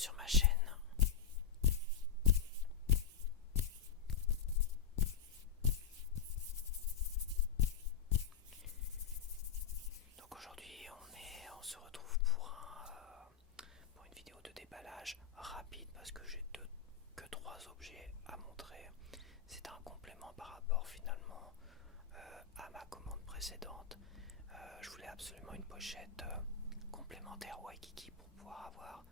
sur ma chaîne. Donc aujourd'hui on se retrouve pour une vidéo de déballage rapide parce que j'ai que 3 objets à montrer. C'est un complément par rapport finalement à ma commande précédente. Je voulais absolument une pochette complémentaire Waikiki pour pouvoir avoir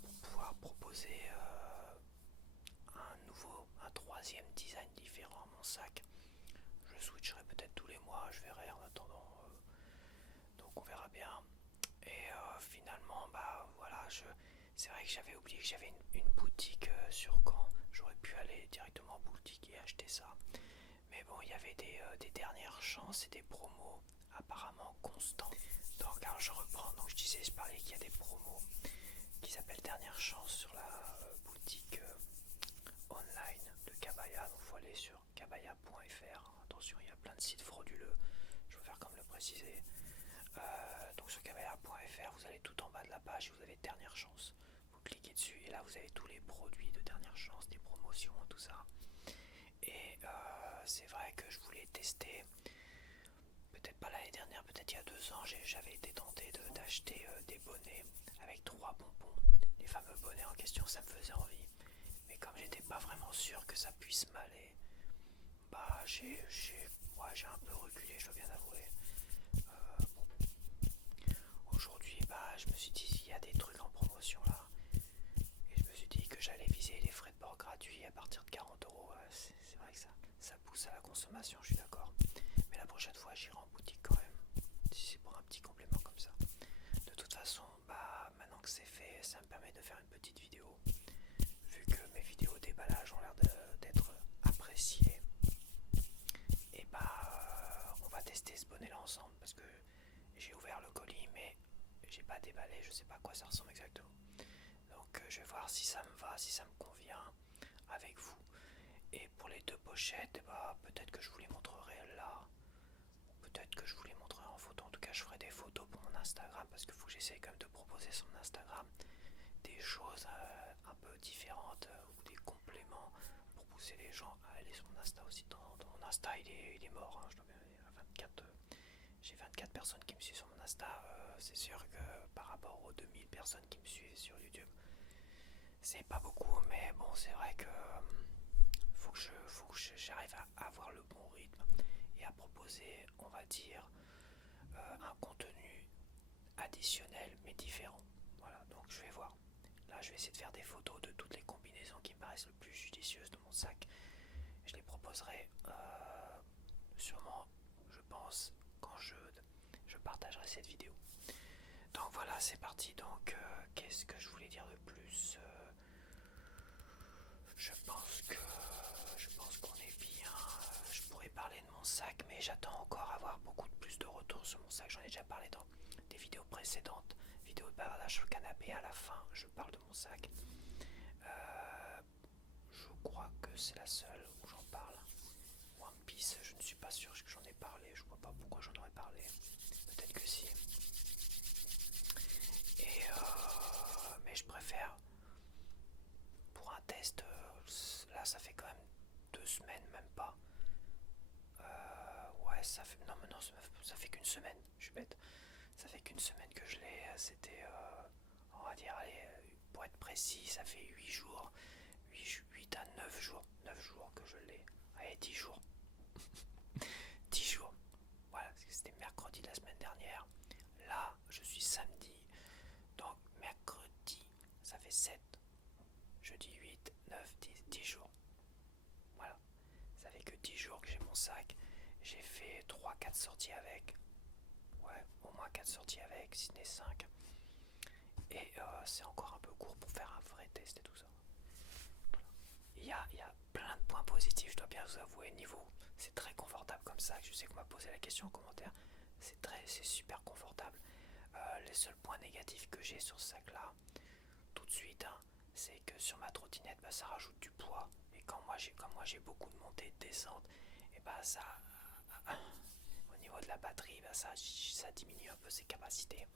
pour pouvoir proposer un troisième design différent à mon sac. Je switcherai peut-être tous les mois, je verrai en attendant, donc on verra bien. Et finalement c'est vrai que j'avais oublié que j'avais une boutique sur Caen. J'aurais pu aller directement en boutique et acheter ça, mais bon, il y avait des dernières chances et des promos apparemment constants. Donc alors je reprends, donc je parlais qu'il y a des promos qui s'appellent Dernière Chance sur la boutique online de Kabaya. Donc il faut aller sur kabaya.fr. Attention, il y a plein de sites frauduleux, je préfère comme le préciser. Donc sur kabaya.fr, vous allez tout en bas de la page et vous avez Dernière Chance. Vous cliquez dessus et là vous avez tous les produits de Dernière Chance, des promotions, tout ça. Et c'est vrai que je voulais tester, peut-être pas l'année dernière, peut-être il y a 2 ans, j'avais été tenté d'acheter des bonnets avec 3 bonbons. Les fameux bonnets en question, ça me faisait envie. Mais comme j'étais pas vraiment sûr que ça puisse m'aller, j'ai un peu reculé, je dois bien avouer. Aujourd'hui, je me suis dit, il y a des trucs en promotion là. Et je me suis dit que j'allais viser les frais de port gratuits à partir de 40€. C'est vrai que ça pousse à la consommation, je suis d'accord. Mais la prochaine fois, j'irai en boutique quand même. Si c'est pour un petit complément comme ça. De toute façon, maintenant que c'est fait, ça me permet de faire une petite vidéo. Vu que mes vidéos déballage ont l'air d'être appréciées. Et on va tester ce bonnet là ensemble. Parce que j'ai ouvert le colis, mais j'ai pas déballé, je sais pas à quoi ça ressemble exactement. Donc je vais voir si ça me va, si ça me convient avec vous. Et pour les 2 pochettes, peut-être que je vous les montrerai là. Peut-être que je vous les montrerai en photo. En tout cas, je ferai des photos pour mon Instagram parce qu'il faut que j'essaye quand même de proposer sur mon Instagram des choses un peu différentes ou des compléments pour pousser les gens à aller sur mon Insta aussi. Dans mon Insta, il est mort. Hein, je dois bien à 24. J'ai 24 personnes qui me suivent sur mon Insta. C'est sûr que par rapport aux 2000 personnes qui me suivent sur YouTube, c'est pas beaucoup, mais bon, c'est vrai que faut que j'arrive à avoir le bon rythme et à proposer, on va dire, un contenu additionnel mais différent. Voilà, donc je vais voir. Là, je vais essayer de faire des photos de toutes les combinaisons qui me paraissent le plus judicieuses de mon sac. Je les proposerai sûrement, je pense, quand je partagerai cette vidéo. Donc voilà, c'est parti. Donc qu'est-ce que je voulais dire de plus? Je pense qu'on est bien. Je pourrais parler de mon sac, mais j'attends encore avoir beaucoup plus de retours sur mon sac. J'en ai déjà parlé dans des vidéos précédentes, vidéo de bavardage sur le canapé. À la fin, je parle de mon sac. Je crois que c'est la seule où j'en parle. One Piece, je ne suis pas sûr que j'en ai parlé. Je vois pas pourquoi j'en aurais parlé. Peut-être que si. Et mais je préfère pour un test. Là, ça fait quand même 2 semaines, même pas. Ouais, ça fait non, mais non, ça fait qu'une semaine. Je suis bête. Ça fait qu'une semaine que je l'ai. C'était, on va dire, allez, pour être précis, ça fait 8 jours. 8 à 9 jours. 9 jours que je l'ai. Allez, 10 jours. 10 jours. Voilà, parce que c'était mercredi de la semaine dernière. Là, je suis samedi. Donc, mercredi, ça fait 7. Jeudi 8, 9, 10 jours. Voilà. Ça fait que 10 jours que j'ai mon sac. J'ai fait 3-4 sorties avec. Ouais, au moins 4 sorties avec, si ce n'est 5. Et c'est encore un peu court pour faire un vrai test et tout ça. Il y a plein de points positifs, je dois bien vous avouer. Niveau, c'est très confortable comme ça. Je sais qu'on m'a posé la question en commentaire. C'est super confortable. Les seuls points négatifs que j'ai sur ce sac là, tout de suite, hein, c'est que sur ma trottinette, ça rajoute du poids. Et comme moi j'ai beaucoup de montées et de descentes, et ça, au niveau de la batterie, ça diminue un peu ses capacités.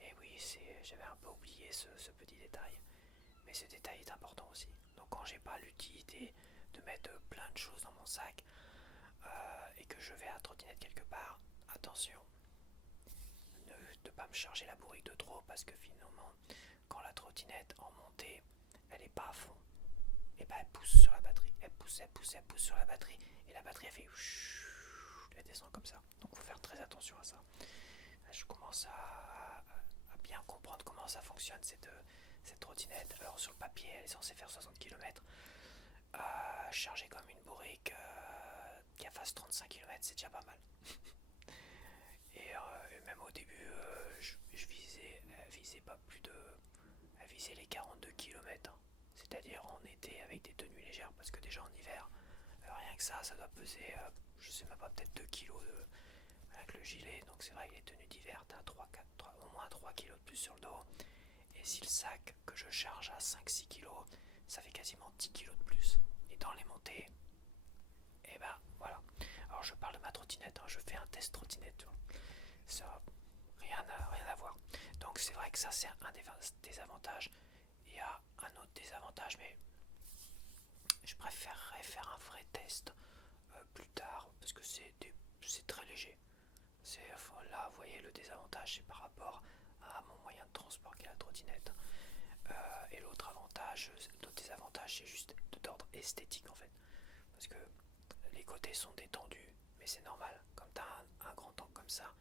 Et oui, j'avais un peu oublié oublié ce petit détail. Mais ce détail est important aussi. Donc quand j'ai pas l'utilité de mettre plein de choses dans mon sac et que je vais à trottinette quelque part, attention, ne pas me charger la bourrique de trop parce que finalement, quand la trottinette en montée, elle est pas à fond, et ben elle pousse sur la batterie, elle pousse sur la batterie, et la batterie elle fait elle descend comme ça. Donc faut faire très attention à ça. Je commence à bien comprendre comment ça fonctionne cette trottinette. Alors sur le papier elle est censée faire 60 km. Charger comme une bourrique qui fasse 35 km, c'est déjà pas mal. Et même au début, je visais pas plus de. Elle visait les 42 km, hein. C'est-à-dire en été avec des tenues légères, parce que déjà en hiver, rien que ça doit peser, je sais même pas, peut-être 2 kg avec le gilet. Donc c'est vrai que les tenues d'hiver, t'as au moins 3 kg de plus sur le dos. Et si le sac que je charge à 5-6 kg, ça fait quasiment 10 kg de plus. Et dans les montées, et ben voilà. Alors je parle de ma trottinette, hein, je fais un test trottinette, tu vois. Ça, rien à voir. Donc c'est vrai que ça c'est un des désavantages. Il y a un autre désavantage, mais je préférerais faire un vrai test plus tard parce que c'est très léger. Là, vous voyez, le désavantage c'est par rapport à mon moyen de transport qui est la trottinette. Et l'autre désavantage, c'est juste d'ordre esthétique en fait. Parce que les côtés sont détendus, mais c'est normal. Comme tu as un grand angle comme ça,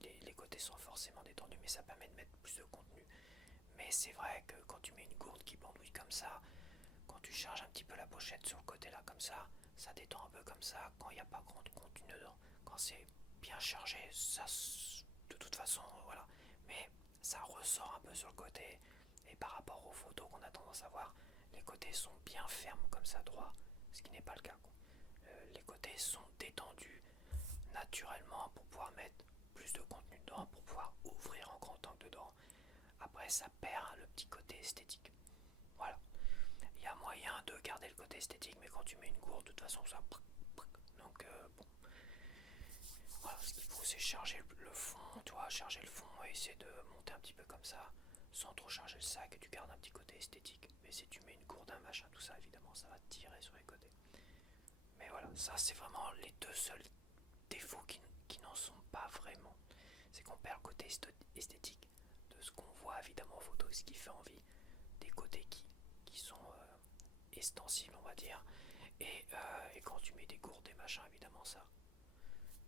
les côtés sont forcément détendus, mais ça permet de mettre plus de contenu. Mais c'est vrai que quand tu mets une gourde qui bandouille comme ça, quand tu charges un petit peu la pochette sur le côté là comme ça détend un peu comme ça quand il n'y a pas grand contenu dedans. Quand c'est bien chargé, ça de toute façon voilà. Mais ça ressort un peu sur le côté. Et par rapport aux photos qu'on a tendance à voir, les côtés sont bien fermes comme ça, droits, ce qui n'est pas le cas, quoi. Les côtés sont détendus naturellement pour pouvoir mettre plus de contenu dedans, pour pouvoir ouvrir en grand angle dedans. Après ça perd le petit côté esthétique. Voilà. Il y a moyen de garder le côté esthétique, mais quand tu mets une gourde, de toute façon ça... Donc bon. Voilà, ce qu'il faut c'est charger le fond, tu vois, charger le fond et essayer de monter un petit peu comme ça, sans trop charger le sac, et tu gardes un petit côté esthétique. Mais si tu mets une gourde, un machin, tout ça, évidemment, ça va te tirer sur les côtés. Mais voilà, ça c'est vraiment les deux seuls défauts qui n'en sont pas vraiment. C'est qu'on perd le côté esthétique de ce qu'on voit évidemment en photo, ce qui fait envie, des côtés qui sont extensibles, on va dire. Et quand tu mets des gourdes et machins, évidemment ça.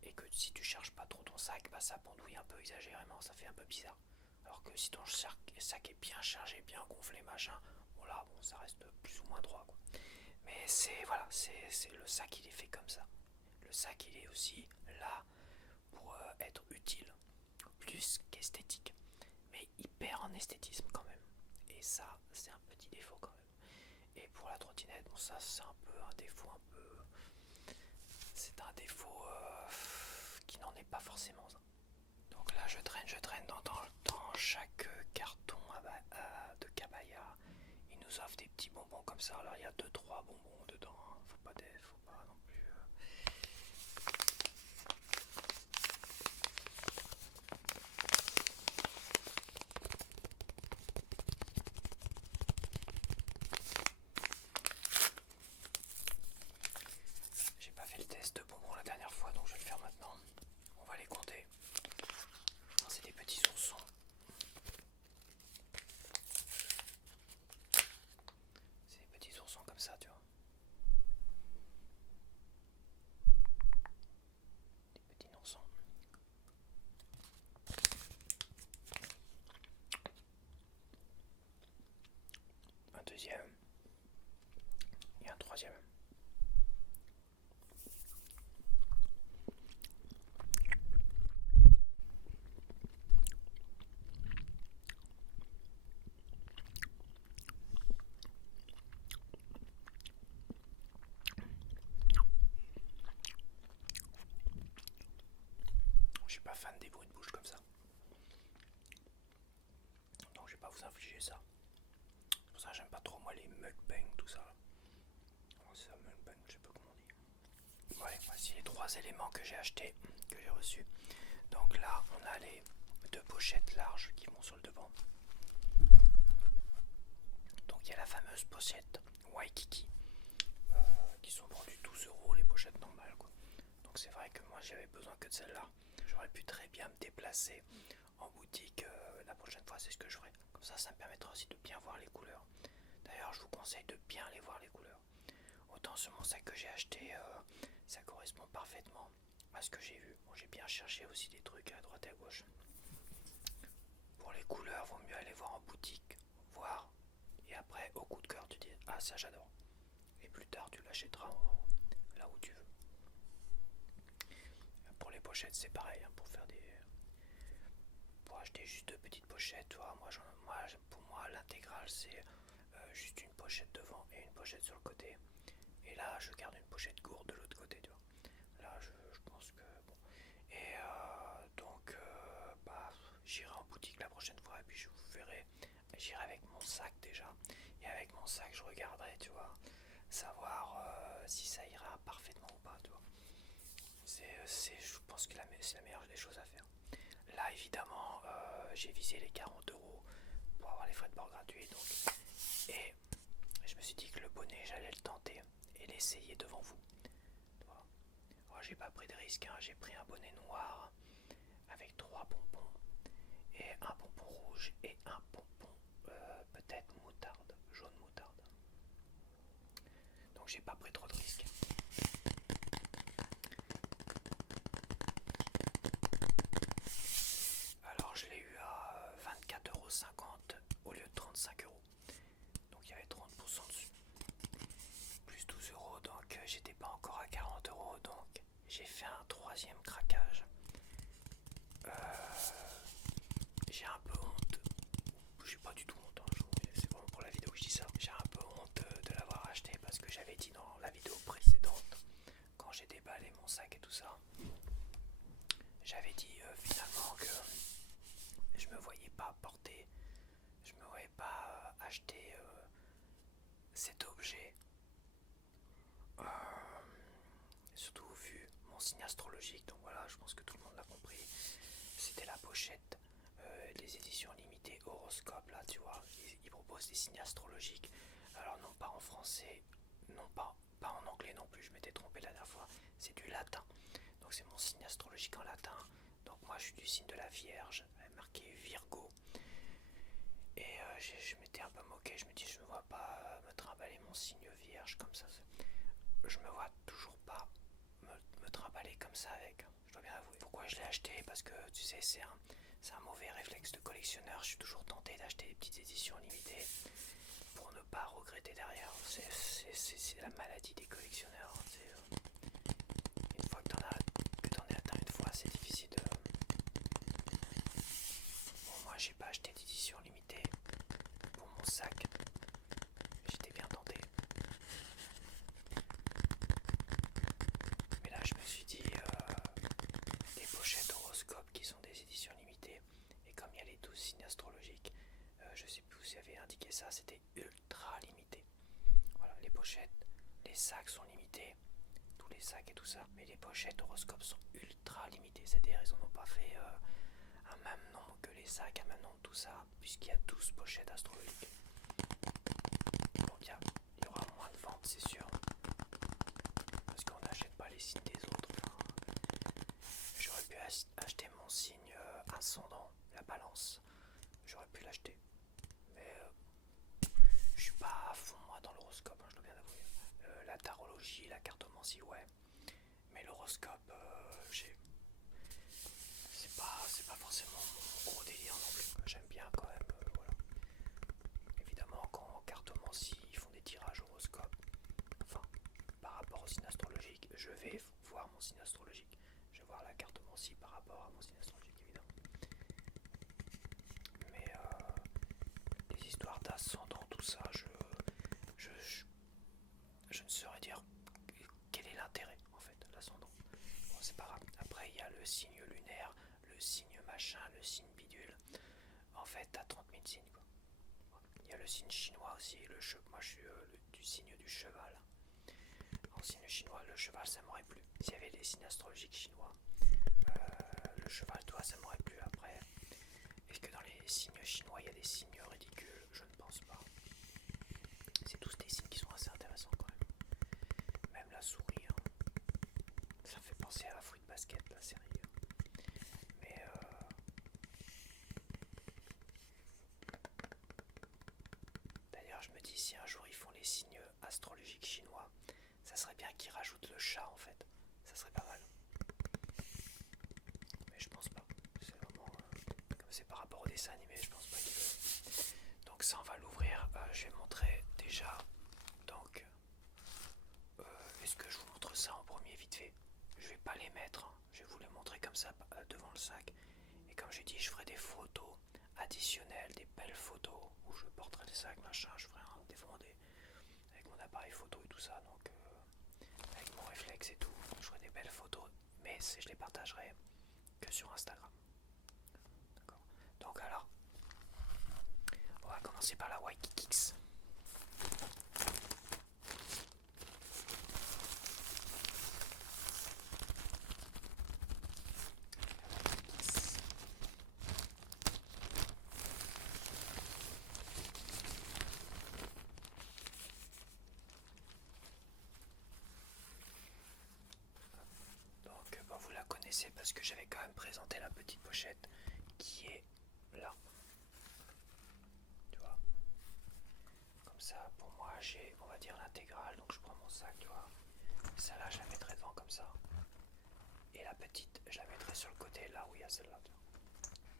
Et que si tu charges pas trop ton sac, bah ça pendouille un peu exagérément, ça fait un peu bizarre. Alors que si ton sac est bien chargé, bien gonflé, machin, bon là, bon, ça reste plus ou moins droit, quoi. Mais voilà, c'est le sac, il est fait comme ça. Le sac, il est aussi là pour être utile, plus qu'esthétique. Mais il perd en esthétisme quand même. Et ça, c'est un petit défaut quand même. Et pour la trottinette, bon ça, c'est un peu un défaut un peu... C'est un défaut qui n'en est pas forcément un. Donc là, je traîne dans chaque carton de Cabaya. Ils nous offrent des petits bonbons comme ça. Alors il y a 2-3 bonbons dedans, hein. Faut pas non plus... J'ai pas fait le test de bonbons la dernière fois, donc je vais le faire maintenant. On va les compter. C'est des petits oursons. C'est des petits oursons comme ça, tu vois. Des petits oursons. Un deuxième. Et un troisième. Je suis pas fan des bruits de bouche comme ça. Donc je vais pas vous infliger ça. C'est pour ça que j'aime pas trop moi les mukbang, tout ça. C'est ça, mukbang, je sais pas comment on dit. Ouais, voici les 3 éléments que j'ai achetés, que j'ai reçus. Donc là, on a les 2 pochettes larges qui vont sur le devant. y a la fameuse pochette Waikiki qui sont vendues 12 € les pochettes normales quoi. Donc c'est vrai que moi j'avais besoin que de celle-là. J'aurais pu très bien me déplacer en boutique la prochaine fois, c'est ce que je ferai. Comme ça me permettra aussi de bien voir les couleurs. D'ailleurs je vous conseille de bien les voir les couleurs. Autant sur mon sac que j'ai acheté, ça correspond parfaitement à ce que j'ai vu. Bon, j'ai bien cherché aussi des trucs à droite et à gauche. Pour les couleurs, vaut mieux aller voir en boutique, voir, et après au coup de cœur tu dis ah ça j'adore. Et plus tard tu l'achèteras là où tu veux. Pour les pochettes c'est pareil, hein, pour acheter juste deux petites pochettes, tu vois, pour moi l'intégrale c'est juste une pochette devant et une pochette sur le côté. Et là je garde une pochette gourde de l'autre côté, tu vois. Là je pense que bon. Et donc j'irai en boutique la prochaine fois et puis je vous verrai. J'irai avec mon sac déjà. Et avec mon sac je regarderai, tu vois, savoir si ça ira parfaitement ou pas, tu vois. Je pense que c'est la meilleure des choses à faire. Là évidemment j'ai visé les 40 € pour avoir les frais de port gratuits donc. Et je me suis dit que le bonnet j'allais le tenter et l'essayer devant vous. Alors, j'ai pas pris de risque, hein. J'ai pris un bonnet noir avec 3 pompons et un pompon rouge et un pompon peut-être moutarde, jaune moutarde. Donc j'ai pas pris trop de risques. Alors je l'ai eu à 24,50 € au lieu de 35 €. Donc il y avait 30% dessus. Plus 12 € donc j'étais pas encore à 40 € donc j'ai fait un troisième craquage. J'ai un peu honte. J'ai pas du tout honte, hein, c'est vraiment pour la vidéo que je dis ça. J'ai un peu honte de l'avoir acheté parce que j'avais dit dans la vidéo précédente, quand j'ai déballé mon sac et tout ça, j'avais dit finalement que je me voyais pas porter, je me voyais pas acheter cet objet. Surtout vu mon signe astrologique, donc voilà, je pense que tout le monde l'a compris. C'était la pochette des éditions limitées horoscope, là, tu vois, ils proposent des signes astrologiques. Alors non pas en français, non pas en anglais non plus, je m'étais trompé la dernière fois, c'est du latin. Donc c'est mon signe astrologique en latin. Donc moi je suis du signe de la Vierge, marqué Virgo. Et je m'étais un peu moqué, je me dis je ne vois pas me trimballer mon signe Vierge comme ça. Je me vois toujours pas me trimballer comme ça avec, je dois bien avouer. Pourquoi je l'ai acheté? Parce que tu sais c'est un mauvais réflexe de collectionneur, je suis toujours tenté d'acheter des petites éditions limitées pour ne pas regretter derrière. C'est la maladie des collectionneurs. Une fois que t'en es atteint une fois, c'est difficile de... Bon, moi j'ai pas acheté d'édition limitée pour mon sac. J'étais bien tenté. Mais là je me suis dit, des pochettes horoscopes qui sont des éditions limitées, et comme il y a les 12 signes astrologiques, je sais plus où vous avez indiqué ça, c'était ultra limité. Voilà, les pochettes, les sacs sont limités, tous les sacs et tout ça, mais les pochettes horoscopes sont ultra limitées, c'est-à-dire ils en ont pas fait un même nombre que les sacs, un même nombre tout ça, puisqu'il y a 12 pochettes astrologiques. Donc il y aura moins de ventes, c'est sûr, parce qu'on n'achète pas les signes des autres. Enfin, j'aurais pu acheter mon signe ascendant, la balance, j'aurais pu l'acheter, mais je suis pas à fond moi dans l'horoscope, hein, je dois bien avouer. La tarologie, la cartomancie, ouais, mais l'horoscope, c'est pas forcément mon gros délire non plus. J'aime bien quand même, voilà. Évidemment, quand en cartomancie ils font des tirages horoscopes, enfin, par rapport au signe astrologique, je vais voir mon signe astrologique. Je vais voir la cartomancie par rapport à mon signe astrologique, évidemment. Mais les histoires d'ascendant, tout ça, je ne saurais dire quel est l'intérêt, en fait, l'ascendant. Bon, c'est pas grave. Après, il y a le signe lunaire, le signe machin, le signe bidule. En fait, t'as 30 000 signes, quoi. Il y a le signe chinois aussi. Moi, je suis du signe du cheval. En signe chinois, le cheval, ça m'aurait plu. S'il y avait des signes astrologiques chinois, le cheval, toi, ça m'aurait plu. Après, est-ce que dans les signes chinois, il y a des signes ridicules? Je ne pense pas. je me dis si un jour ils font les signes astrologiques chinois, ça serait bien qu'ils rajoutent le chat en fait. Ça serait pas mal. Mais je pense pas. C'est vraiment comme c'est par rapport au dessin animé, je pense pas qu'il veut. Donc ça on va l'ouvrir. Je vais montrer déjà. Donc est-ce que je vous montre ça en premier vite fait? Je vais pas les mettre. Hein. Je vais vous les montrer comme ça devant le sac. Et comme j'ai dit, je ferai des photos additionnelles, des belles photos où je porterai le sac, machin. Je ferai avec mon appareil photo et tout ça. Donc avec mon réflexe et tout, je ferai des belles photos. Mais je les partagerai que sur Instagram. D'accord. Donc alors, on va commencer par la Waikikix. Donc bon, vous la connaissez parce que j'avais quand même présenté la petite pochette qui est là. Tu vois. Comme ça, pour moi, j'ai, on va dire, l'intégrale. Donc je prends mon sac, tu vois. Celle-là, je la mettrai devant comme ça. Et la petite, je la mettrai sur le côté, là où il y a celle-là.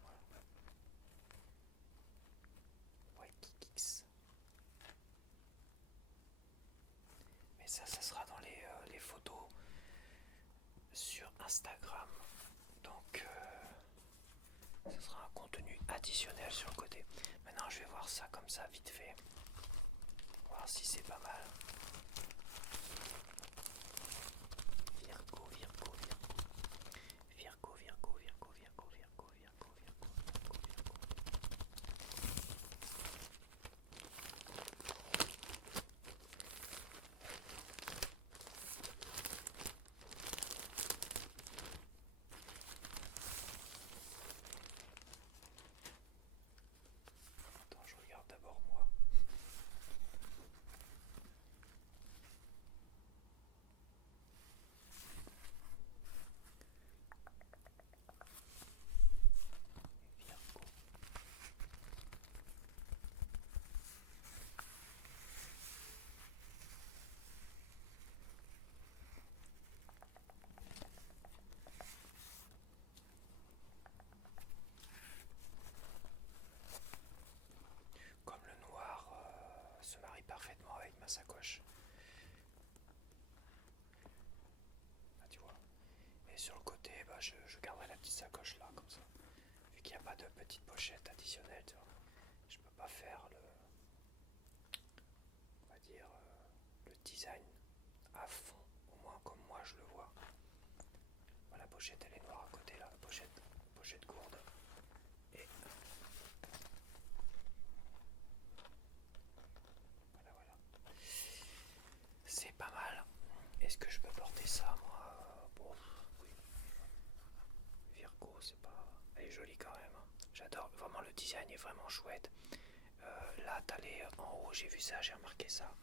Voilà. Waikikix. Mais ça sera dans les photos sur Instagram. Donc, ce sera un contenu additionnel sur le côté. Maintenant, je vais voir ça comme ça, vite fait. Voir si c'est pas mal. Virgo, Virgo, Virgo. Virgo, Virgo, Virgo, Virgo, Virgo, Virgo, Virgo, Virgo, Virgo. Attends, je regarde d'abord moi. Virgo. Comme le noir se marie parfaitement avec ma sacoche. Ah, tu vois. Et sur le côté, bah, je garderai la petite sacoche là, comme ça. Vu qu'il n'y a pas de petite pochette additionnelle, tu vois. Je peux pas faire on va dire, le design à fond, au moins comme moi je le vois. Voilà, la pochette elle est noire à côté là, pochette gourde. Et voilà, voilà. C'est pas mal. Est-ce que je peux porter ça moi? Bon, oui. Virgo, c'est pas. Elle est jolie quand même. Hein. J'adore, vraiment le design est vraiment chouette. Là, t'as les en haut, j'ai vu ça, j'ai remarqué ça.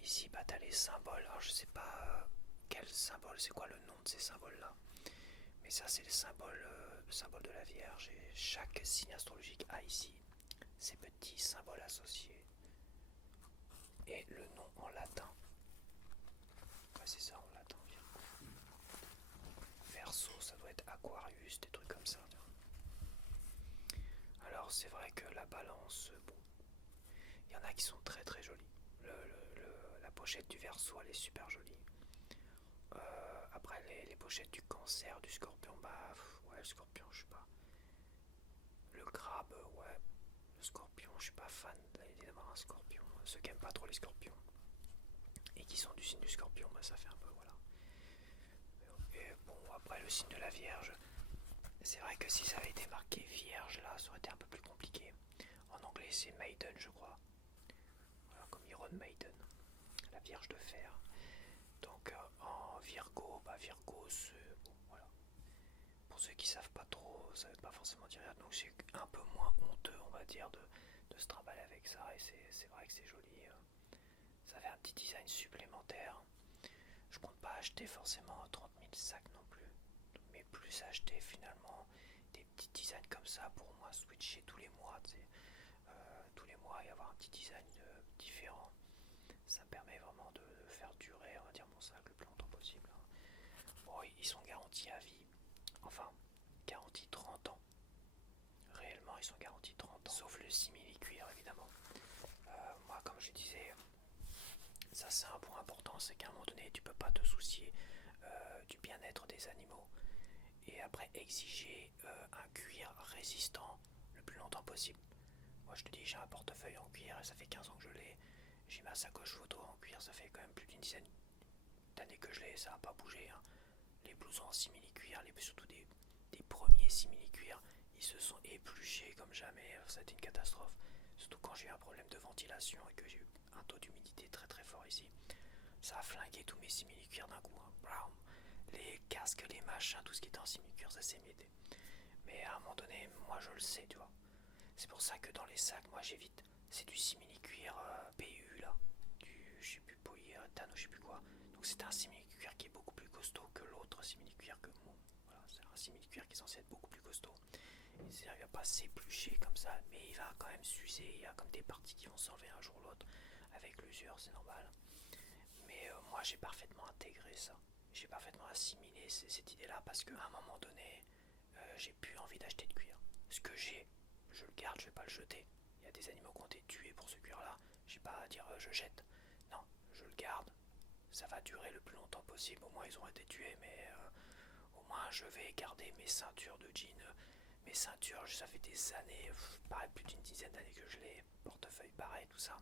Ici, bah, t'as les symboles. Alors, je sais pas quel symbole, c'est quoi le nom de ces symboles-là. Mais ça, c'est le symbole de la Vierge. Et chaque signe astrologique a ici ces petits symboles associés. Et le nom en latin. Ouais, c'est ça en latin. Verseau, ça doit être Aquarius, des trucs comme ça. Alors, c'est vrai que la balance, bon, il y en a qui sont très très jolies. La pochette du Verseau, elle est super jolie. Après, les pochettes du Cancer, du Scorpion, bah, ouais, le Scorpion, je sais pas. Le Crabe, ouais. Le Scorpion, je suis pas fan d'avoir un Scorpion. Ceux qui aiment pas trop les Scorpions et qui sont du signe du Scorpion, bah, ça fait un peu, voilà. Et bon, après, le signe de la Vierge, c'est vrai que si ça avait été marqué Vierge, là, ça aurait été un peu plus compliqué. En anglais, c'est Maiden, je crois. Voilà, comme Iron Maiden, la Vierge de fer. Donc en Virgo, bah Virgo, bon, voilà. Pour ceux qui savent pas trop, ça veut pas forcément dire rien. Donc c'est un peu moins honteux, on va dire, de se trimballer avec ça. Et c'est vrai que c'est joli. Ça fait un petit design supplémentaire. Je compte pas acheter forcément 30 000 sacs non plus. Mais plus acheter finalement des petits designs comme ça pour moi switcher tous les mois. Tous les mois et avoir un petit design, Bon, ils sont garantis à vie. Enfin, garantis 30 ans. Réellement, ils sont garantis 30 ans. Sauf le simili-cuir, évidemment. Moi, comme je disais, ça c'est un point important, c'est qu'à un moment donné, tu peux pas te soucier du bien-être des animaux et après exiger un cuir résistant le plus longtemps possible. Moi, je te dis, j'ai un portefeuille en cuir et ça fait 15 ans que je l'ai. J'ai ma sacoche photo en cuir, ça fait quand même plus d'une dizaine d'années que je l'ai, ça n'a pas bougé. Hein. Les blousons en simili-cuir, surtout des premiers simili-cuir, ils se sont épluchés comme jamais, ça a été une catastrophe. Surtout quand j'ai eu un problème de ventilation et que j'ai eu un taux d'humidité très très fort ici. Ça a flingué tous mes simili-cuir d'un coup. Hein. Les casques, les machins, tout ce qui était en simili-cuir, ça s'est émietté. Mais à un moment donné, moi je le sais, tu vois. C'est pour ça que dans les sacs, moi j'évite. C'est du simili-cuir PU là, du je sais plus polyuréthane ou je sais plus quoi. Donc c'est un simili-cuir qui est beaucoup plus costaud que l'autre simili-cuir que mon. Voilà, c'est un simili-cuir qui est censé être beaucoup plus costaud. C'est-à-dire qu'il va pas s'éplucher comme ça, mais il va quand même s'user. Il y a comme des parties qui vont s'enlever un jour ou l'autre avec l'usure, c'est normal. Mais moi j'ai parfaitement intégré ça. J'ai parfaitement assimilé cette idée-là parce qu'à un moment donné, j'ai plus envie d'acheter de cuir. Ce que j'ai, je le garde, je vais pas le jeter. Il y a des animaux qui ont été tués pour ce cuir-là. J'ai pas à dire je jette. Non, je le garde. Ça va durer le plus longtemps possible. Au moins ils ont été tués, mais au moins je vais garder mes ceintures de jean. Mes ceintures, ça fait des années, pareil, plus d'une dizaine d'années que je l'ai. Portefeuille pareil, tout ça.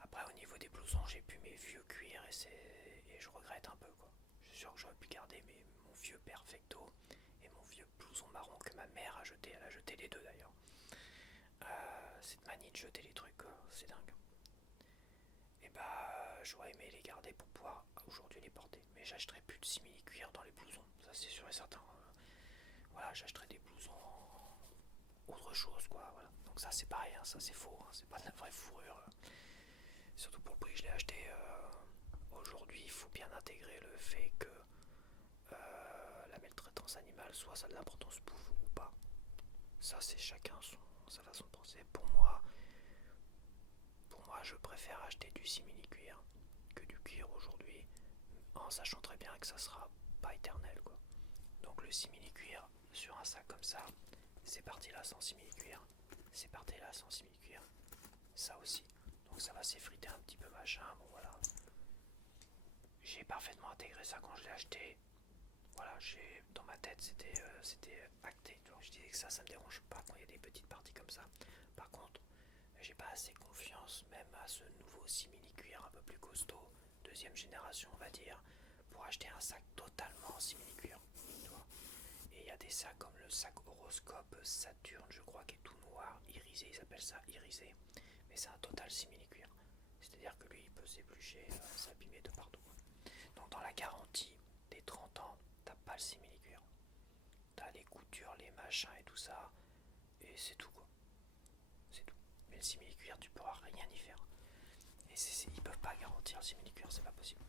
Après au niveau des blousons, j'ai plus mes vieux cuirs et je regrette un peu quoi. Je suis sûr que j'aurais pu garder mon vieux perfecto et mon vieux blouson marron que ma mère a jeté. Elle a jeté les deux d'ailleurs. Cette manie de jeter les trucs, c'est dingue. Et bah j'aurais aimé les garder pour pouvoir aujourd'hui les porter. Mais j'achèterai plus de simili-cuir dans les blousons, ça c'est sûr et certain. Voilà, j'achèterai des blousons autre chose quoi. Voilà. Donc ça c'est pareil, hein, ça c'est faux, hein, c'est pas de la vraie fourrure. Surtout pour le prix que je l'ai acheté. Aujourd'hui, il faut bien intégrer le fait que la maltraitance animale soit ça de l'importance pour vous ou pas. Ça, c'est chacun sa façon de penser. Pour moi, je préfère acheter du simili-cuir que du cuir aujourd'hui, en sachant très bien que ça sera pas éternel, quoi. Donc le simili-cuir sur un sac comme ça, c'est parti là sans simili-cuir, c'est parti là sans simili-cuir, ça aussi. Donc ça va s'effriter un petit peu machin, bon voilà. J'ai parfaitement intégré ça quand je l'ai acheté. Voilà, dans ma tête c'était acté. Donc je disais que ça me dérange pas quand il y a des petites parties comme ça. Par contre, j'ai pas assez confiance même à ce nouveau simili-cuir un peu plus costaud, deuxième génération on va dire, pour acheter un sac totalement en simili-cuir. Et il y a des sacs comme le sac Horoscope Saturne, je crois, qui est tout noir, irisé, ils appellent ça irisé. Mais c'est un total simili-cuir. C'est-à-dire que lui il peut s'éplucher, s'abîmer de partout. Donc dans la garantie des 30 ans, t'as pas le simili-cuir. T'as les coutures, les machins et tout ça, et c'est tout quoi. C'est tout. Mais le simili-cuir, tu pourras rien y faire. Et ils peuvent pas garantir le simili-cuir, c'est pas possible.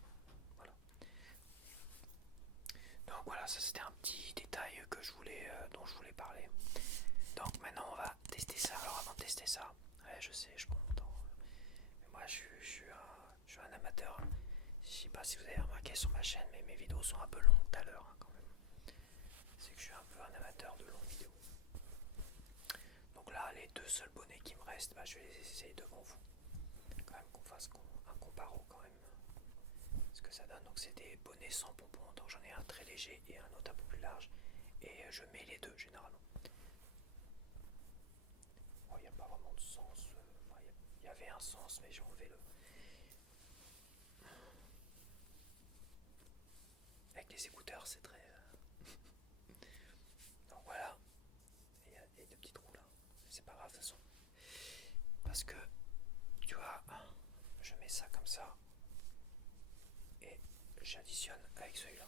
Voilà. Donc voilà, ça c'était un petit détail dont je voulais parler. Donc maintenant on va tester ça. Alors avant de tester ça, ouais, je sais, je prends mon temps. Mais moi je suis un amateur. Je sais pas si vous avez remarqué sur ma chaîne, mais mes vidéos sont un peu longues tout à l'heure hein, quand même. C'est que je suis un peu un amateur de longues vidéos. Donc là, les deux seuls bonnets qui me restent, je vais les essayer devant vous. Quand même qu'on fasse un comparo quand même. Ce que ça donne. Donc c'est des bonnets sans pompons. Donc j'en ai un très léger et un autre un peu plus large. Et je mets les deux généralement. Bon, il n'y a pas vraiment de sens. Il y avait un sens, mais j'ai enlevé le. Avec les écouteurs, c'est très. Donc voilà. Il y a des petits trous là. C'est pas grave de toute façon. Parce que, tu vois, je mets ça comme ça. Et j'additionne avec celui-là.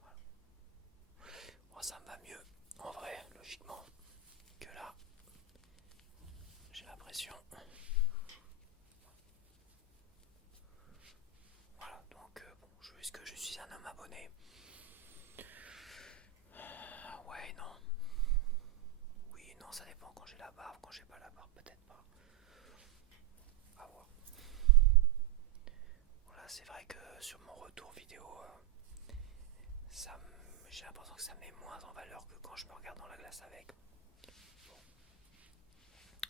Voilà. Bon, ça me va mieux, en vrai, logiquement, que là. J'ai l'impression. Voilà, donc bon, est-ce que je suis un homme abonné? Ouais, non. Oui, non. dépend, ça dépend. Quand j'ai la barbe, quand j'ai pas la barbe, peut-être pas. À voir. Voilà, c'est vrai que sur mon retour vidéo, j'ai l'impression que ça me met moins en valeur que quand je me regarde dans la glace avec. Bon.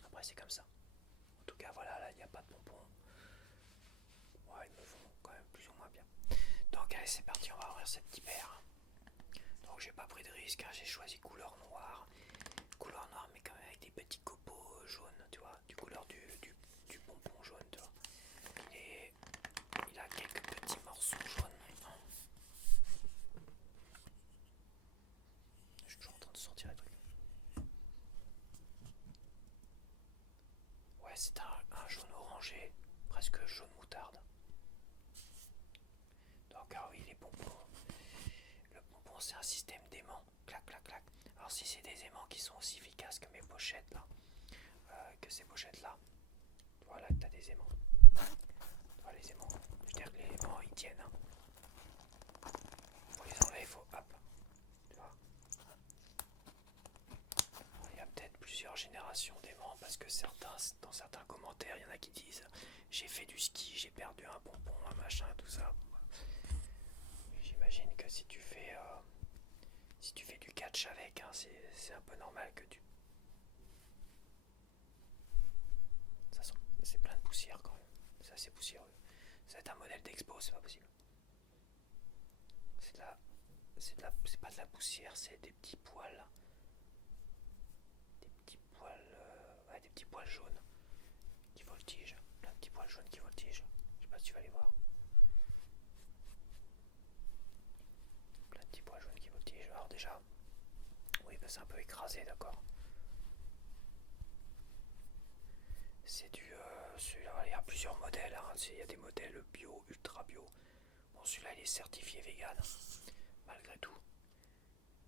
Après, c'est comme ça. En tout cas, voilà, là, il n'y a pas de bonbons. Ouais, ils me vont quand même plus ou moins bien. Donc, allez, c'est parti, on va ouvrir cette petite paire. Donc, j'ai pas pris de risque, hein, j'ai choisi couleur noire. Couleur noire, mais quand même avec des petits copeaux jaunes, tu vois, du couleur du bonbon jaune, tu vois. Et il a quelques petits morceaux jaunes. Je suis toujours en train de sortir les trucs. Ouais, c'est un jaune orangé, presque jaune moutarde. Donc, ah oui, les bonbons. Le bonbon, c'est un système d'aimants. Clac, clac, clac. Alors, si c'est des aimants qui sont aussi efficaces que mes pochettes là, que ces pochettes là, voilà, t'as des aimants. Voilà, les aimants. Je veux dire que les aimants ils tiennent. Hein. Pour les enlever, il faut hop. Tu vois. Il y a peut-être plusieurs générations d'aimants parce que dans certains commentaires, il y en a qui disent j'ai fait du ski, j'ai perdu un bonbon, un machin, tout ça. J'imagine que si tu fais du catch avec, hein, c'est un peu normal que tu. C'est plein de poussière quand même. C'est assez poussiéreux. Ça va être un modèle d'expo, c'est pas possible. C'est pas de la poussière, c'est des petits poils. Des petits poils jaunes qui voltigent. Plein de petits poils jaunes qui voltigent. Je sais pas si tu vas les voir. Plein de petits poils jaunes qui voltigent. Alors déjà, oui, bah c'est un peu écrasé, d'accord. C'est du. Celui-là, il y a plusieurs modèles. Hein. Il y a des modèles bio, ultra bio. Bon, celui-là, il est certifié vegan, malgré tout.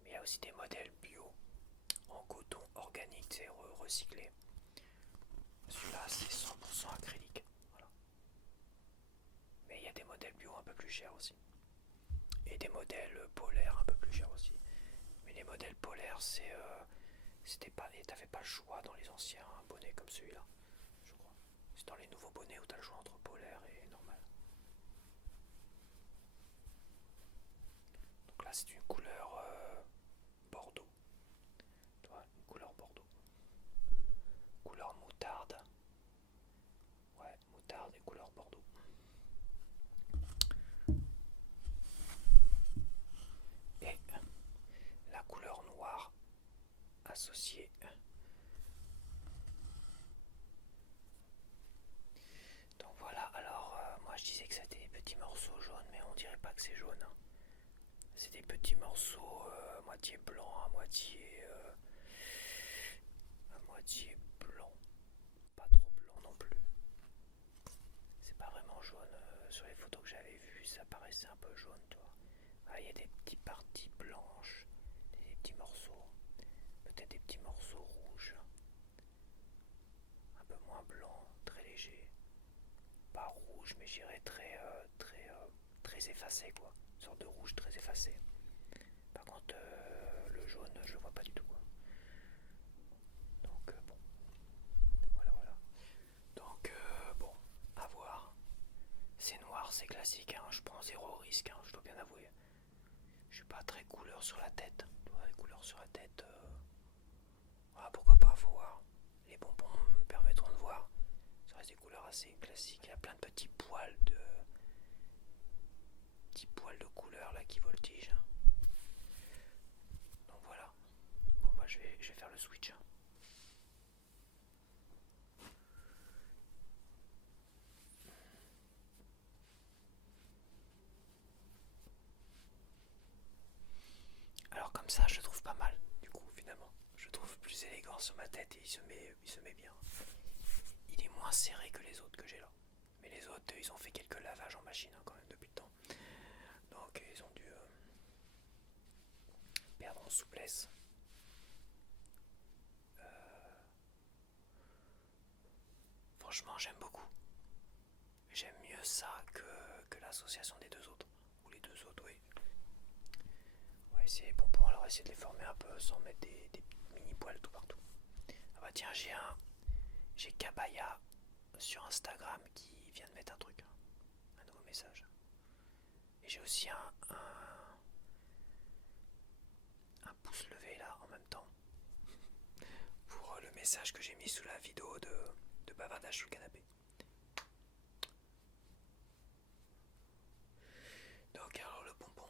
Mais il y a aussi des modèles bio en coton organique, c'est recyclé. Celui-là, c'est 100% acrylique. Voilà. Mais il y a des modèles bio un peu plus chers aussi. Et des modèles polaires un peu plus chers aussi. Mais les modèles polaires, c'était pas. Et t'avais pas le choix dans les anciens bonnets comme celui-là, je crois. C'est dans les nouveaux bonnets où t'as le choix entre polaire et normal. Donc là, c'est une couleur bordeaux. Tu vois, une couleur bordeaux. Couleur moutarde. Ouais, moutarde et couleur bordeaux. Et la couleur noire associée. Donc voilà, alors moi je disais que c'était des petits morceaux jaunes, mais on dirait pas que c'est jaune. Hein. C'est des petits morceaux à moitié blanc, à moitié blanc. Pas trop blanc non plus. C'est pas vraiment jaune. Sur les photos que j'avais vues, ça paraissait un peu jaune, tu vois. Ah, il y a des petites parties blanches, des petits morceaux, peut-être des petits morceaux rouges, un peu moins blanc, très léger. Pas rouge, mais j'irais très effacé, quoi. Une sorte de rouge très effacé. Par contre, le jaune, je le vois pas du tout, quoi. Donc, bon. Voilà, voilà. Donc, bon, à voir. C'est noir, c'est classique, hein. Je prends zéro risque, hein, je dois bien avouer. Je suis pas très couleur sur la tête. Les couleurs sur la tête, voilà, pourquoi pas, faut voir. Les bonbons me permettront de voir. Ça reste des couleurs assez classiques. Il y a plein de petits poils de couleur là qui voltigent. Donc voilà. Bon bah je vais faire le switch. Alors comme ça je le trouve pas mal du coup finalement. Je le trouve plus élégant sur ma tête et il se met bien. Il est moins serré que les autres que j'ai là. Mais les autres ils ont fait quelques lavages en machine hein, quand même depuis le temps. Donc ils ont dû perdre en souplesse. Franchement j'aime beaucoup. J'aime mieux ça que l'association des deux autres. Ou les deux autres, oui. On va essayer les bonbons, alors essayer de les former un peu sans mettre des mini poils tout partout. bah tiens, j'ai Kabaya sur Instagram qui vient de mettre un truc, un nouveau message. Et j'ai aussi un pouce levé là en même temps pour le message que j'ai mis sous la vidéo de bavardage sur le canapé. Donc alors le bonbon.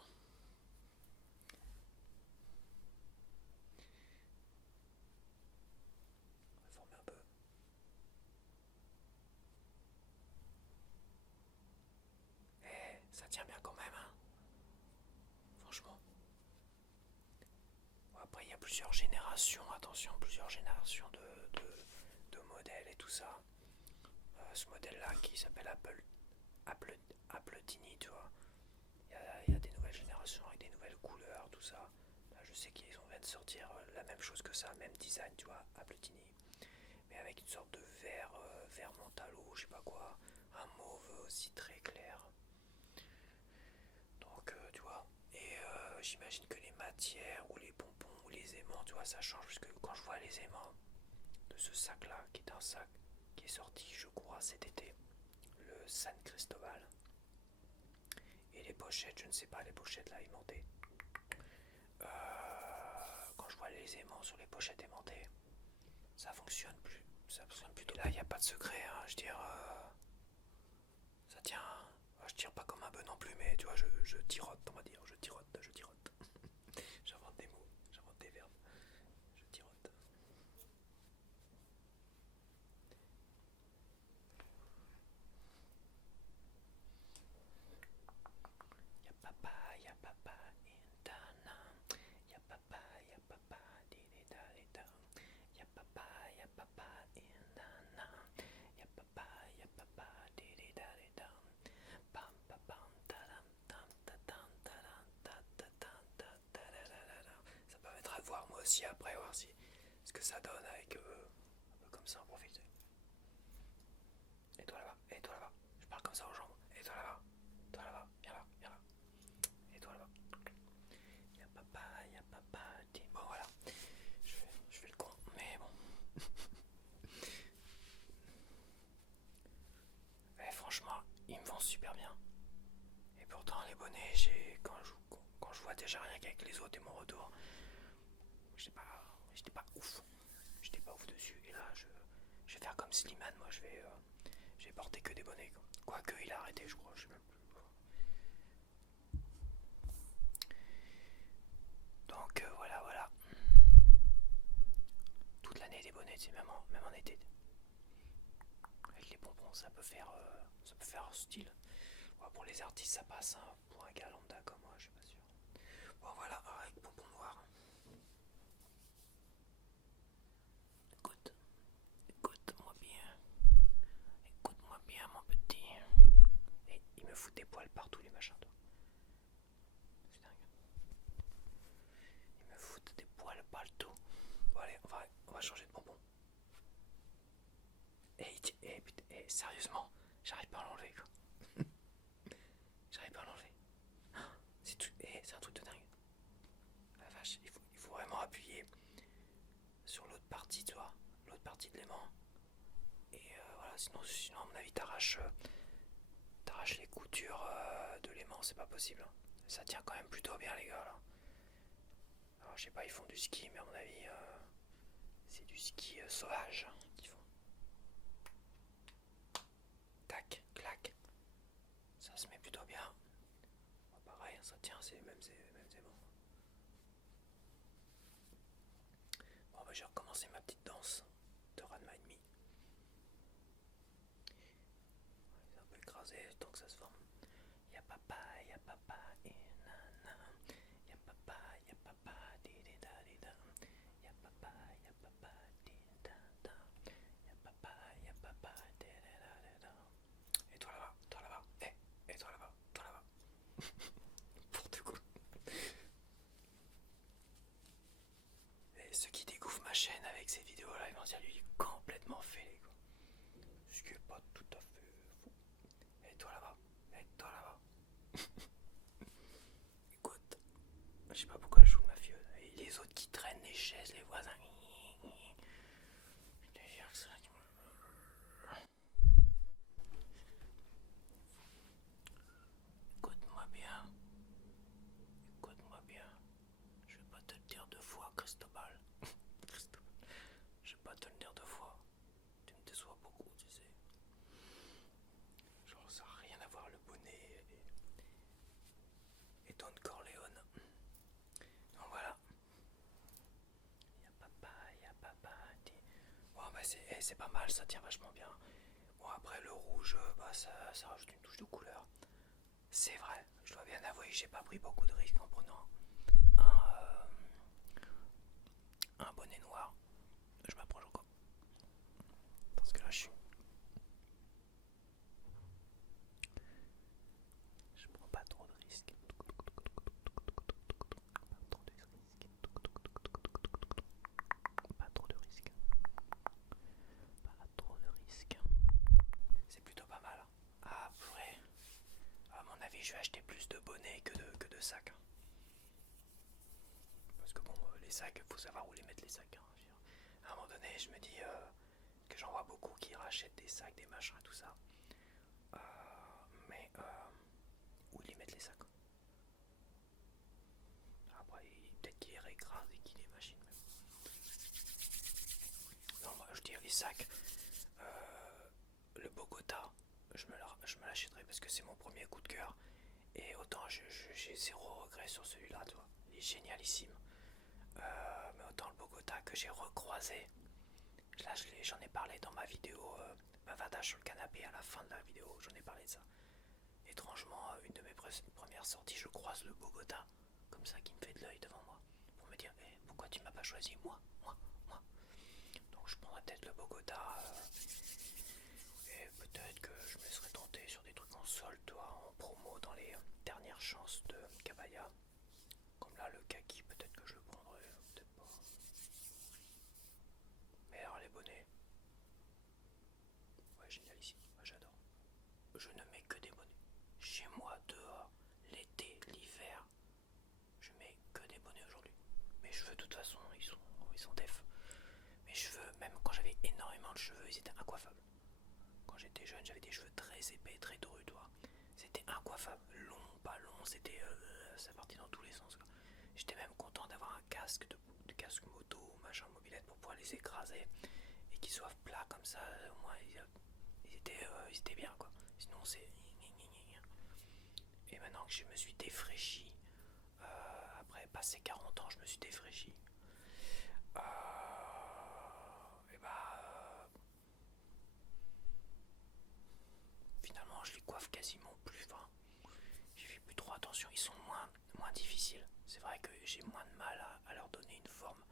On va former un peu. Ça tient bien quand même, hein. Franchement. Bon, après il y a plusieurs générations, attention, plusieurs générations de modèles et tout ça. Ce modèle là qui s'appelle Apple Tiny, tu vois. Il y a des nouvelles générations avec des nouvelles couleurs, tout ça. Là, je sais qu'ils viennent de sortir la même chose que ça, même design, tu vois, Apple Tiny. Mais avec une sorte de vert mentalo, je sais pas quoi. Un mauve aussi très clair. Donc, tu vois. Et j'imagine que les matières ou les bonbons ou les aimants, tu vois, ça change. Parce que quand je vois les aimants de ce sac là, qui est un sac qui est sorti, je crois, cet été, le San Cristobal. Et les pochettes, je ne sais pas, les pochettes là aimantées. Quand je vois les aimants sur les pochettes aimantées, ça fonctionne plus. Ça fonctionne plutôt. Là, il n'y a pas de secret, hein, je veux dire. Ça tient. Je tire pas comme un bœuf non plus, mais tu vois, je tirote, on va dire. Je tirote. J'invente des mots, j'invente des verbes. Je tirote. Y'a papa in Dana. Y'a papa, di-di-da-di-da. Y'a papa in Dana. Y'a papa, di-di-da-di-da. Pam pam pam tadam tam tadam tadam tadam tadam. Ça permettra de voir moi aussi après, voir si ce que ça donne avec un peu comme ça en profiter. Et toi là-bas, je parle comme ça aux jambes. Et toi là-bas, viens là. Et toi là-bas. Y'a papa, dis. Bon voilà, je fais le con, mais bon. Mais franchement, ils me vont super bien. Et pourtant les bonnets, quand je vois déjà rien qu'avec les autres et mon retour, j'étais pas ouf. J'étais pas ouf dessus. Et là, je vais faire comme Slimane, moi je vais porter que des bonnets. Quoique il a arrêté, je crois, je sais même plus. Donc voilà. Toute l'année des bonnets, c'est même en été. Avec les bonbons, ça peut faire style. Ouais, pour les artistes, ça passe, hein. Pour un gars lambda comme moi, je suis pas sûr. Bon voilà, avec bonbons noirs. Écoute-moi bien. Écoute-moi bien, mon petit. Et il me fout des poils partout, les machins, toi. C'est dingue. Ils me foutent des poils partout. Bon allez, on va changer de bonbon. Et sérieusement, j'arrive pas à l'enlever, quoi. J'arrive pas à l'enlever. C'est un truc de dingue. La vache, il faut vraiment appuyer sur l'autre partie, tu vois. L'autre partie de l'aimant. Et voilà, sinon à mon avis t'arraches les coutures de l'aimant, c'est pas possible. Ça tient quand même plutôt bien, les gars là. Alors je sais pas, ils font du ski, mais à mon avis c'est du ski sauvage qu'ils font. Tac, clac. Ça se met plutôt bien. Bon, pareil, ça tient, c'est les mêmes aimants. Bon bah j'ai recommencé ma petite danse de Ranma et demi. C'est un peu écrasé tant que ça se forme. Y'a papa, et nana. Y'a papa, di di da di da. Y'a papa, di da da. Y'a papa, di da di da. Et toi là-bas, et toi là-bas. Pour tout coup. Et ceux qui découvrent ma chaîne avec ces vidéos-là, ils vont dire lui, il est complètement fêlé, quoi. Ce qui est pas tout à fait fou. Et toi là-bas. Écoute, je sais pas pourquoi je joue le mafieux. Et les autres qui traînent les chaises, les voisins. Don Corleone. Donc voilà. Y'a papa. Bon bah c'est pas mal, ça tient vachement bien. Bon après le rouge, bah ça rajoute une touche de couleur. C'est vrai, je dois bien avouer que j'ai pas pris beaucoup de risques en prenant un bonnet noir. Je m'approche encore. Parce que là je prends pas trop de risques. Pas trop de risques. Pas trop de risques. C'est plutôt pas mal. Après, à mon avis, je vais acheter plus de bonnets que de sacs. Parce que bon, les sacs, faut savoir où les mettre les sacs. À un moment donné, je me dis que j'en vois beaucoup qui rachètent des sacs, des machins, tout ça. Mais où ils les mettent les sacs. Après, peut-être qu'ils les réécrasent et qu'ils les machinent. Non, moi, je dis les sacs. Le Bogota, je me l'achèterai parce que c'est mon premier coup de cœur. Et autant j'ai zéro regret sur celui-là, tu vois. Il est génialissime. Mais autant le Bogota que j'ai recroisé. Là, j'en ai parlé dans ma vidéo bavardage sur le canapé à la fin de la vidéo. J'en ai parlé de ça. Étrangement, une de mes premières sorties, je croise le Bogota. Comme ça, qui me fait de l'œil devant moi. Pour me dire, pourquoi tu m'as pas choisi moi. Donc je prendrais peut-être le Bogota. Et peut-être que je me serais tenté sur des trucs en solde, toi, en promo dans les dernières chances de Cabaya. Comme là, le kaki, peut-être que je le prendrais, peut-être pas. Mais alors les bonnets, ouais, génial ici, ouais, j'adore. Je ne mets que des bonnets. Chez moi, dehors, l'été, l'hiver, je mets que des bonnets aujourd'hui. Mes cheveux, de toute façon, ils sont def. Mes cheveux, même quand j'avais énormément de cheveux, ils étaient incoiffables. Quand j'étais jeune, j'avais des cheveux très épais, très drus, toi. C'était incoiffable, long, pas long, c'était ça partait dans tous les sens, quoi. J'étais même content d'avoir un casque de casque moto ou machin mobilette pour pouvoir les écraser et qu'ils soient plats comme ça. Au moins ils étaient bien, quoi. Sinon c'est et maintenant que je me suis défraîchi, après passer 40 ans, je me suis défraîchi. Et bah finalement je les coiffe quasiment plus. Enfin, j'y fais plus trop attention. Ils sont moins difficiles. C'est vrai que j'ai moins de mal à leur donner une forme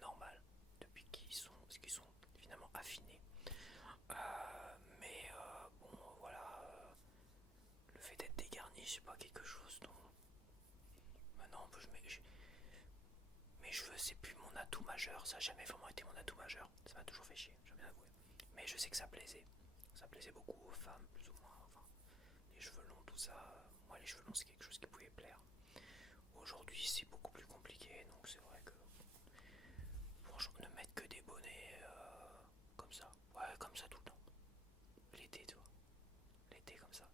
normale depuis qu'ils sont finalement affinés. Mais bon, voilà, le fait d'être dégarni, c'est pas quelque chose dont maintenant mes cheveux, c'est plus mon atout majeur. Ça a jamais vraiment été mon atout majeur. Ça m'a toujours fait chier, j'ai bien avoué. Mais je sais que ça plaisait. Ça plaisait beaucoup aux femmes, plus ou moins. Enfin, les cheveux longs, tout ça. Moi, les cheveux longs, c'est quelque chose qui pouvait plaire. Aujourd'hui, c'est beaucoup plus compliqué, donc c'est vrai que franchement, ne mettre que des bonnets comme ça. Ouais, comme ça tout le temps. L'été, tu vois. L'été comme ça.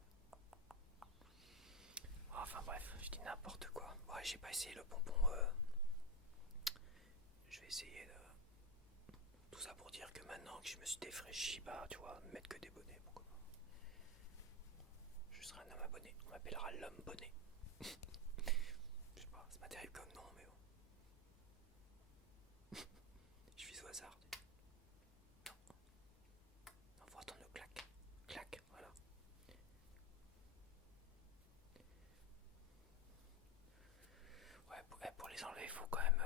Enfin bref, je dis n'importe quoi. Ouais, j'ai pas essayé le pompon. Je vais essayer de... Tout ça pour dire que maintenant que je me suis défraîchi, bah tu vois, mettre que des bonnets, pourquoi pas. Je serai un homme abonné. On m'appellera l'homme bonnet. Je sais pas, c'est pas terrible comme nom, mais bon. Je suis au hasard. Non. Non, faut attendre le clac. Clac, voilà. Ouais, pour les enlever, il faut quand même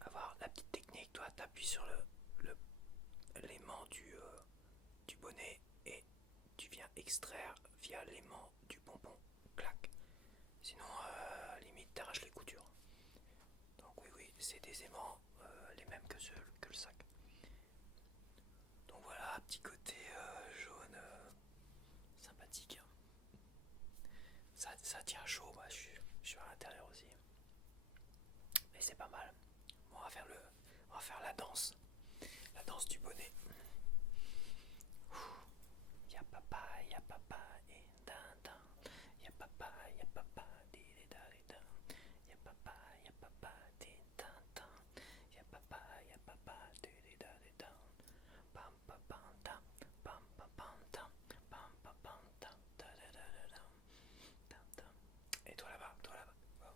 avoir la petite technique. Toi, t'appuies sur l'aimant du bonnet et tu viens extraire via l'aimant du pompon. Clac. Sinon, limite, t'arraches les coutures. Donc oui, c'est des aimants les mêmes que le sac. Donc voilà, petit côté jaune sympathique. Ça tient chaud, moi je suis à l'intérieur aussi. Mais c'est pas mal. Bon, on va faire la danse. La danse du bonnet. Y'a papa, et dan dan. Y'a papa, di da di dan. Y'a papa, di dan dan. Y'a papa, di da di dan. Pam pam pam tam, pam pam pam tam, pam da da da da dam, tam tam. Et toi là-bas, toi là-bas. Wow.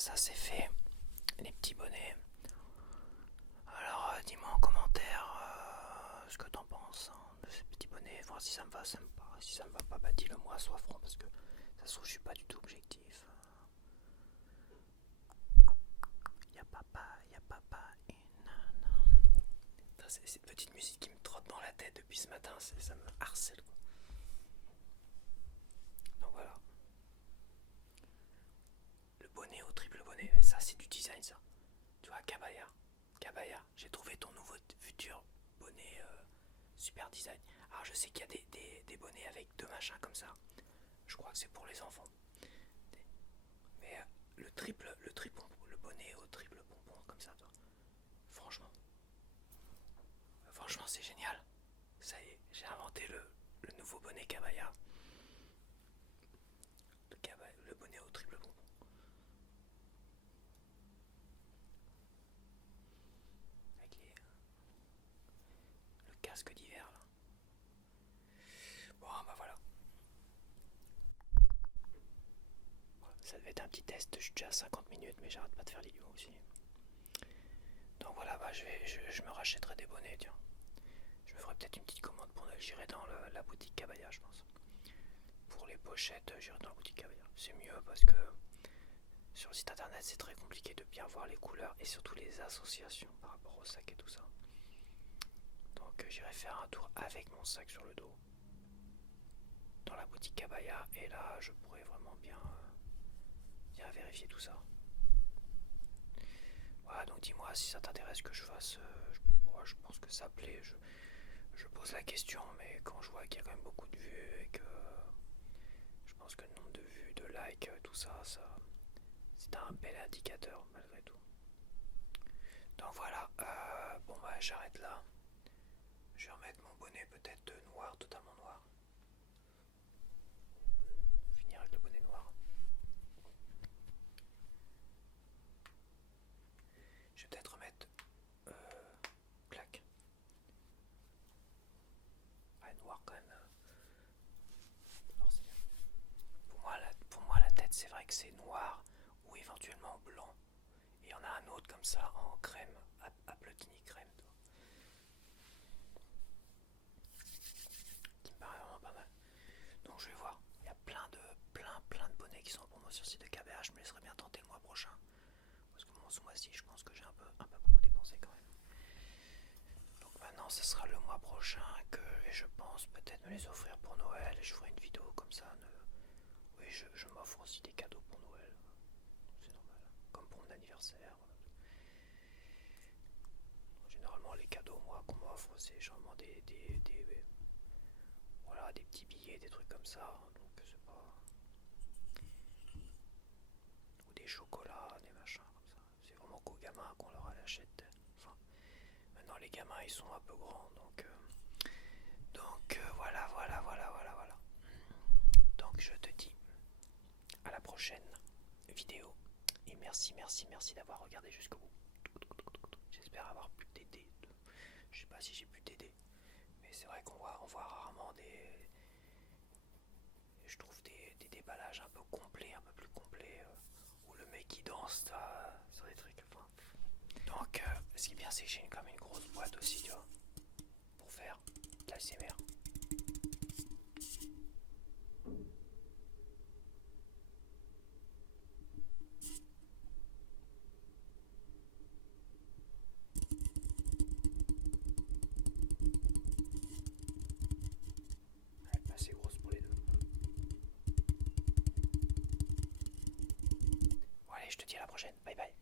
ça c'est fait. Les petits bonnets. Alors dis-moi en commentaire ce que t'en penses de ces petits bonnets, voir si ça me va, ça me va. Si ça me va pas, bah dis-le moi, sois franc, parce que ça se trouve je suis pas du tout objectif. Y'a papa et nana. C'est cette petite musique qui me trotte dans la tête depuis ce matin, ça me harcèle quoi. Donc voilà. Le bonnet au triple bonnet, ça c'est du design ça. Tu vois, Cabaya, j'ai trouvé ton nouveau futur bonnet super design. Alors je sais qu'il y a des bonnets avec deux machins comme ça. Je crois que c'est pour les enfants. Mais le bonnet au triple pompon comme ça, toi. Franchement, c'est génial. Ça y est, j'ai inventé le nouveau bonnet Cabaya. Le bonnet au triple pompon. Avec le casque d'hiver là. Bon bah voilà. Ça devait être un petit test, je suis déjà à 50 minutes mais j'arrête pas de faire l'idiot aussi. Donc voilà, bah je me rachèterai des bonnets, tiens. Je me ferai peut-être une petite commande pour j'irai dans la boutique Cabaya, je pense. Pour les pochettes, j'irai dans la boutique Cabaya. C'est mieux parce que sur le site internet c'est très compliqué de bien voir les couleurs et surtout les associations par rapport au sac et tout ça. Donc j'irai faire un tour avec mon sac sur le dos dans la boutique Cabaya et là je pourrais vraiment bien vérifier tout ça. Voilà, donc dis-moi si ça t'intéresse que je fasse. Je pense que ça plaît. Je pose la question, mais quand je vois qu'il y a quand même beaucoup de vues et que je pense que le nombre de vues, de likes, tout ça, c'est un bel indicateur malgré tout. Donc voilà, bon bah j'arrête là. Je vais remettre mon bonnet peut-être noir, totalement noir. Finir avec le bonnet noir. Je vais peut-être remettre clac. Ouais, noir quand même. Non, c'est bien. Pour moi la tête c'est vrai que c'est noir ou éventuellement blanc. Et il y en a un autre comme ça en crème, aplotini crème. Qui me paraît vraiment pas mal. Donc je vais voir. Il y a plein de bonnets qui sont en promo sur le site de KBH. Je me laisserai bien tenter le mois prochain. Parce que ce mois-ci je pense que j'ai un peu beaucoup dépensé quand même. Donc maintenant ce sera le mois prochain que je pense peut-être me les offrir pour Noël. Et je ferai une vidéo comme ça. Oui, je m'offre aussi des cadeaux pour Noël. C'est normal. Comme pour mon anniversaire. Généralement les cadeaux moi qu'on m'offre c'est généralement voilà, des petits billets, des trucs comme ça. Donc c'est pas. Ou des chocolats, des machins comme ça. C'est vraiment qu'aux gamins qu'on leur achète. Enfin, maintenant les gamins ils sont un peu grands donc voilà. Donc je te dis à la prochaine vidéo et merci d'avoir regardé jusqu'au bout. J'espère avoir pu t'aider. Je sais pas si j'ai pu t'aider, mais c'est vrai qu'on voit rarement je trouve des déballages un peu complets, un peu plus complets, où le mec qui danse sur des trucs. Enfin. Donc ce qui est bien c'est que j'ai quand même une grosse boîte aussi, tu vois, pour faire de l'ASMR. Elle est pas assez grosse pour les deux. Bon allez, je te dis à la prochaine. Bye bye.